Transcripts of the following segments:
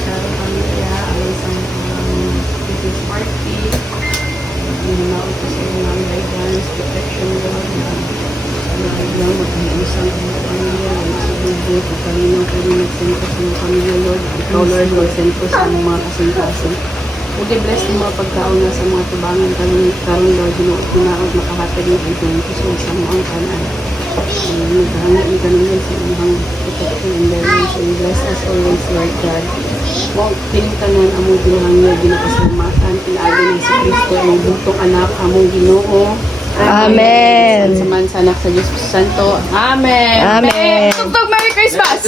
sa pamilya, ang isang business party. Hinanaw ko sa mga guidance, protection, Lord, na lang mag-iisang pamilya, sa buhay, pagkalinang ko rin nagsinto sa mga pamilya, Lord. Ikaw, Lord, magsinto sa mga kasing-kasing. Bless ng mga pagkaon na sa mga tubangan karon Lord, ginuot makahatag ng identity sa mga kanan. Nagahangit ni kanina sa imong protection and direction. Bless us always, Lord God. Mo tiningtanan among ginahangyo ginakasalamatan pinaagi ni si Kristo ang butong anak among Ginoo. Amen. Samahan sa anak sa Diyos Santo. Amen. Amen. Tugtog, Merry Christmas!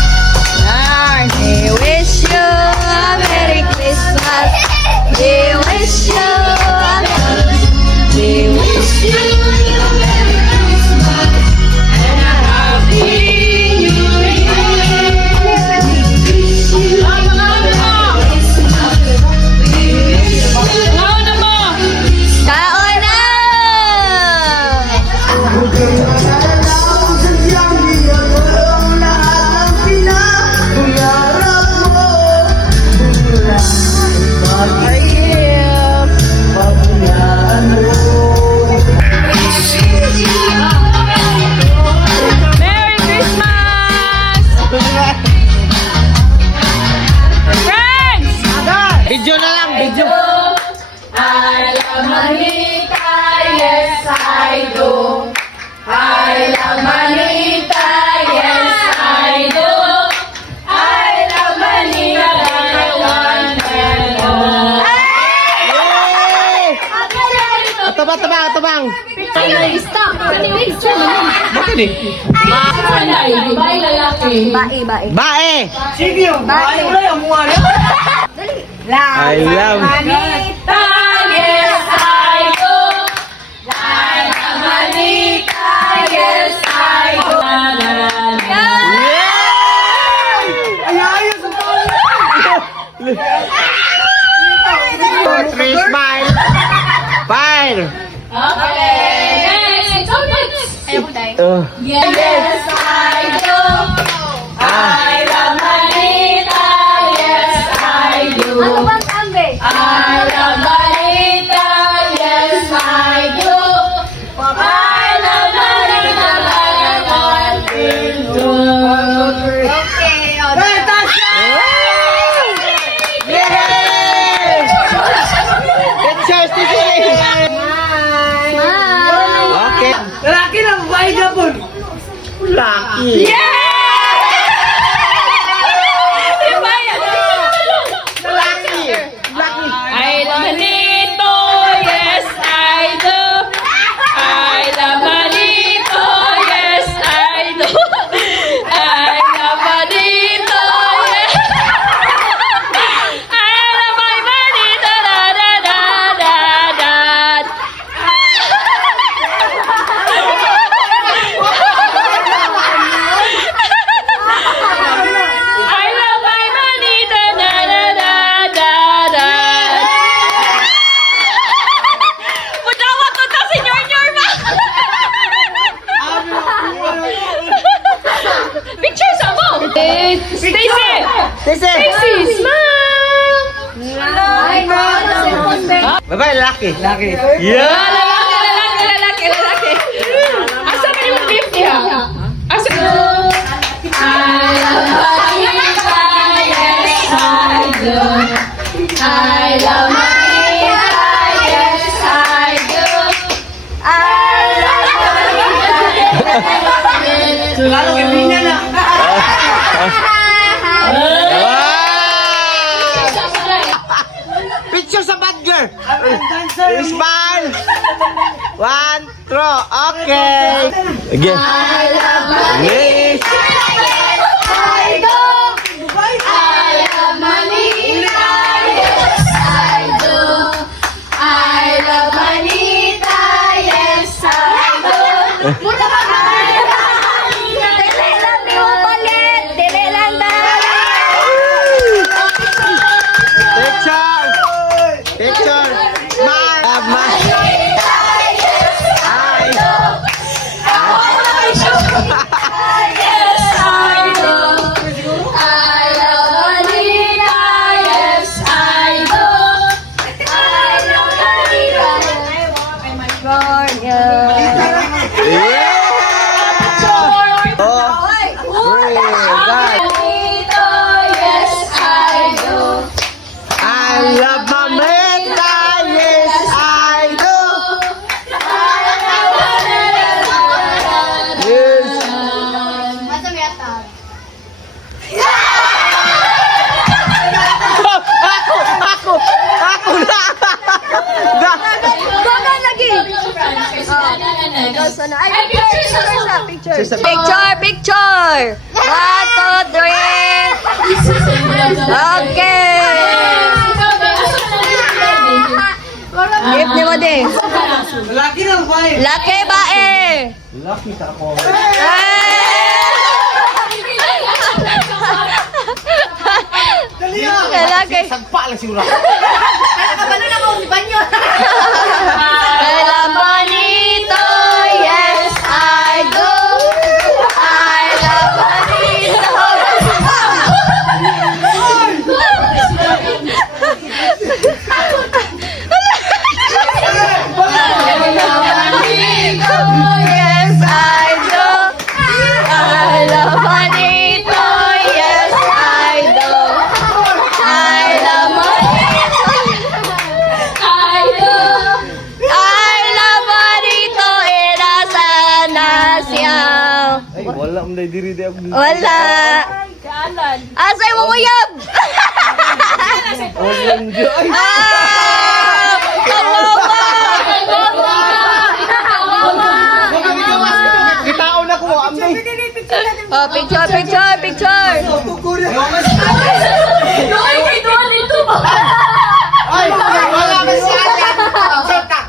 We wish you a Merry Christmas. We wish you a Merry Christmas. We wish you a Merry Christmas and a Happy New Year. Kaon na! Merry Christmas! Friends! Video na lang, video. I love Manita, yes I do. I love Manita, yes I do. I love Manita, the one and all. Tabang. Bakit eh? Bae lalaki. Bae! I love. Manita, yes I do. I love Manita, yes I do. Three smile. Fire. Okay. Next. So next. Yes, I do. I love Manita. Yes, I do. I love Manita. Yes, I do. I love Manita like a country do. It's yours, Okay. Lalaki na, babae na po. Lucky. I love Manito, yes I do. I love Manito, yes I do. I love Manito, yes. I love my Manito, da da da da da. I love my Manito, da da da da da. Mudawa to ta, senyor ba? Picture sa mo. Stacy! Stacy, smile! Babae, lalaki. Yeah! Lalaki. Asa ka yung 50 ha? Asa ka? I love Manita, yes I do. I love Manita, yes I do. I love Manita. Lalo kay Bina na. Picture sa bad girl. Smile. One, throw. Okay. Again. I love Manita, yes I do. I love Manita, yes I do. I love Manita, yes I do. Punta ka na! Dili lang ni mo palit! Dili lang na! Picture. Smile. Manita, yes I do. Yes I God. Manito, yes, I do. I love Mamita, yes, I do. Yes. Ako na. Gaga lagi. Ay, picture. Picture. 1, 2, 3. Okay. Gift ni mo din. Laki ng vibe. Laki ba eh? Lucky ka ako. Laki. Sagpa lang siguro. Ela Manito, yes, I do. I love Manito. Yes, I do. I love Manito, yes, I do. I love Manito. I do. I love Manito, inasan na siya. Ay, wala mo na diri di ako. Wala. Asay mo uyab. Wala mo di. Ay, kitaon ako mo. Amday. Oh, picture. Ay, wala mo sa atin. Sota.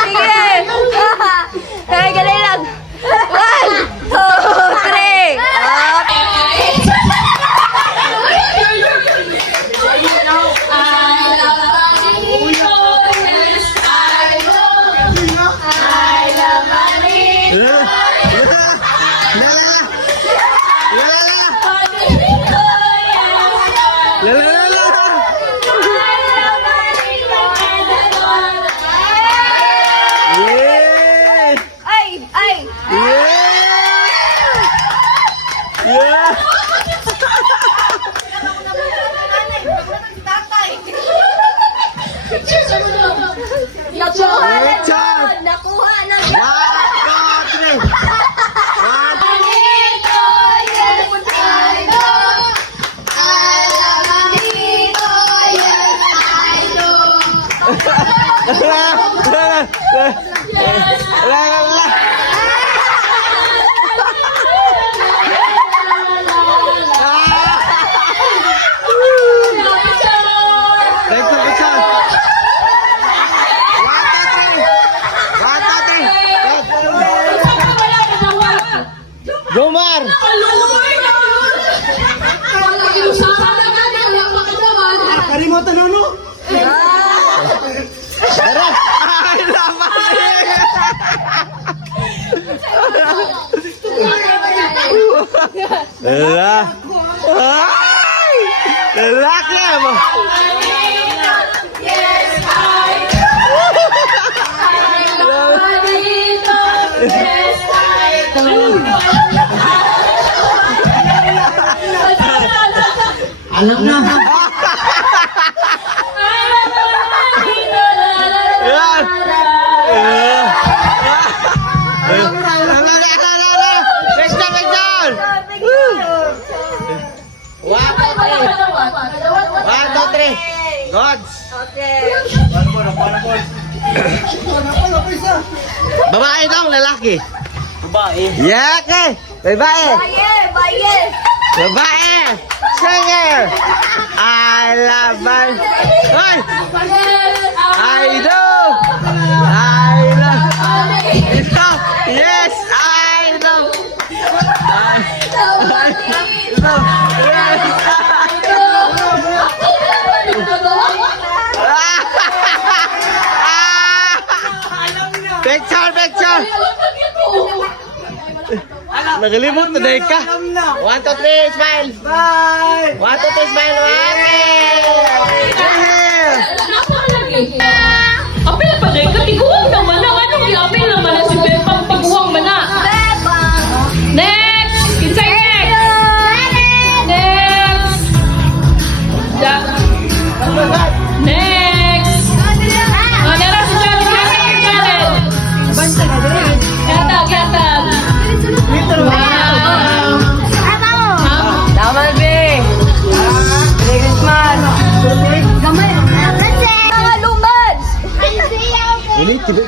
Sige. Ay, galing lang. 1, 2, 3. Ay. Nakuha na yun. Nakuha na yun. Manito, yes, I do. I love Manito, yes, I do. Gomar! Kalimutan na no? Tara! Ay, laman! Lala! Ay! Lalaki mo! Yes, I do. I love Manito, yes, I do. Alam na. Yan! One, two, three. Gods! Babae dong, lalaki. Babae. Yake! Babae! Baye. Babae! Singer! I love my... Hoy! I do! I love... Ito! Yes! I love... Ito! Yes! Picture! Nagalimot na dahil ka. Alam na. 1, 2, 3, smile! Bye! 1, 2, 3, smile! Apil pa dahil katiguang naman ang anong apil naman na si Pepang piguang mana.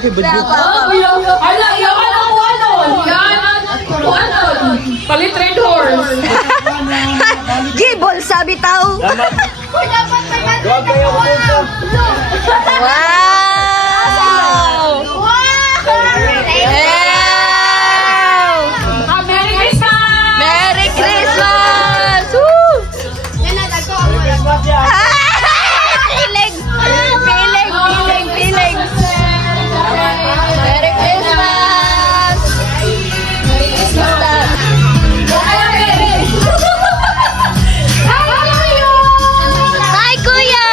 Ano, iyakan ang kuwanon. Kuwanon. Palit red horse. Gibol, sabi tao. Huwag kayo pupunta. Wow! Merry Christmas! Merry Christmas! Woo! Pilig! Pilig! Pilig! Pilig! Merry Christmas! Merry Christmas! Hi, Kuya!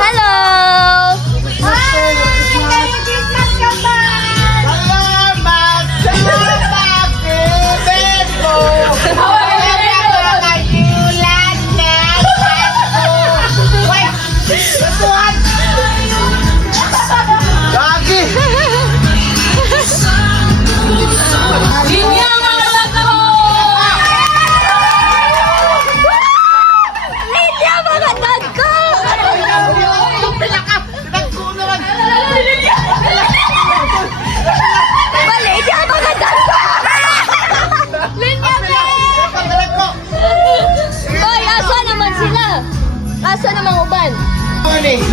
Hello! Lagi! Linya mga lato! Linya, mga dagko! Linya, mga dagko! Linya, Hoy, asa naman sila? Asa namang uban?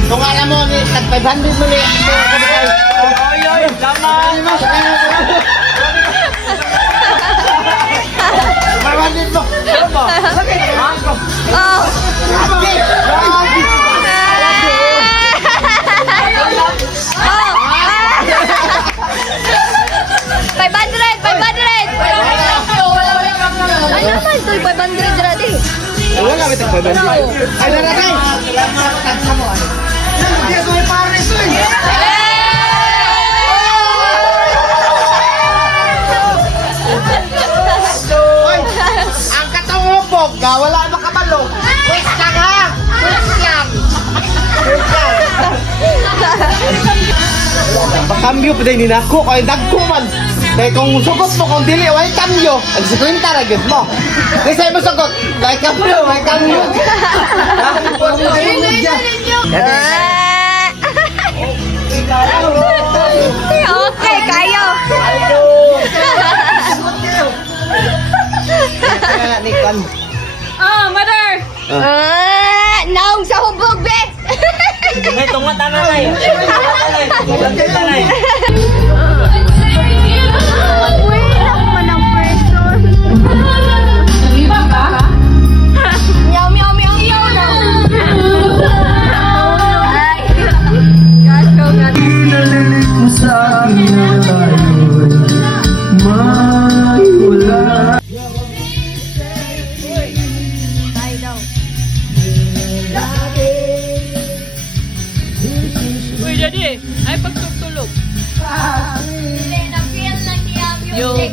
Kung alam mo, tag 500 mo ni. Ay, ay, laman! 500 mo. Oh! Lagi! Lagi! Oh! 500! 500! Ano naman to? 500 rati. Wala nga, may tagpabal. Ay, naratay! Yes, may pares mo eh! Oy! Ang katungupog, wala makabalo. Wait lang ha! Wait lang! Wait lang! Pakambyo pa din nako, kaya dagko man. Kaya kung sugot mo, kung dili, wala kambyo. Ang sikwinta na gid mo. Kaya sa'yo mo sugot, wala kambyo, wala kambyo. Okay, kayo. Mother! Naong sa hubog, be. Wala man ang person. Iba ba? Meow, meow, meow, meow, meow. Ay. Gato, gato. Pinalilig mo sa akin na tayo'y may wala. Uy, daddy. Ay, pagtutulog. Na-feel na niya music.